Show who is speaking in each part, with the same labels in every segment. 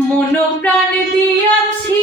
Speaker 1: মন প্রাণ দিয়াছি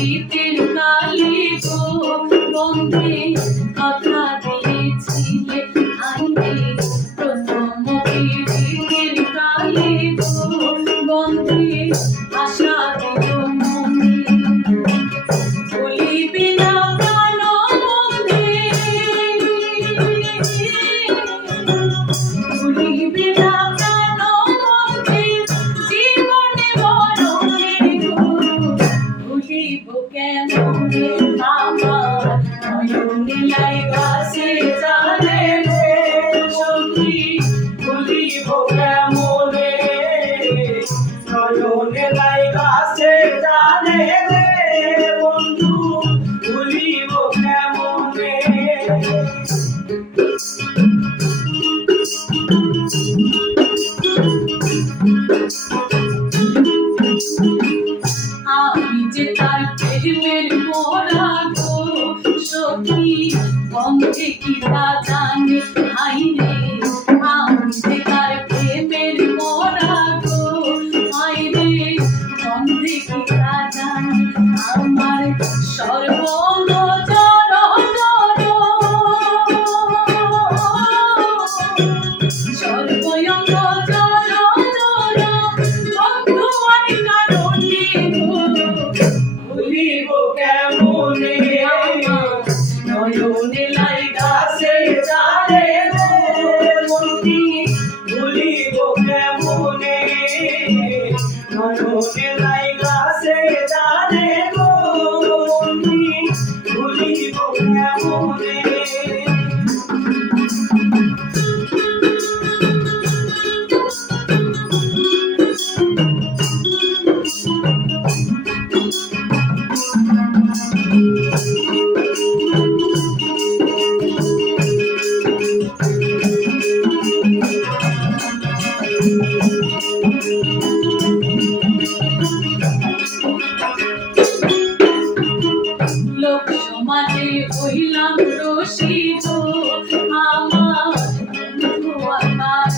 Speaker 1: শীতের কালে গো, বন্ধে কথা দিয়েছিলে আইনে। প্রথম পীড়িতের কালে গো, বন্ধে আশা দিল মনে। রে
Speaker 2: মনে মনে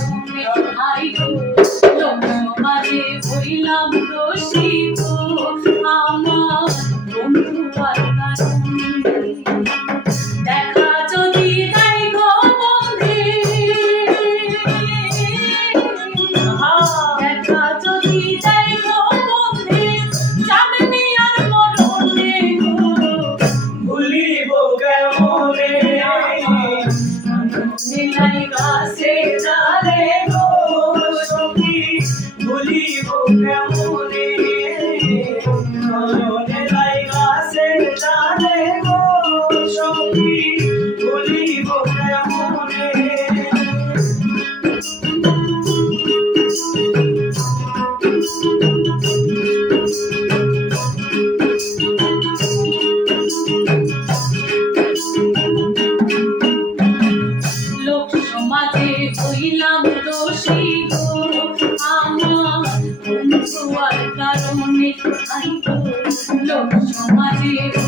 Speaker 2: I go. meu
Speaker 1: mundo é my.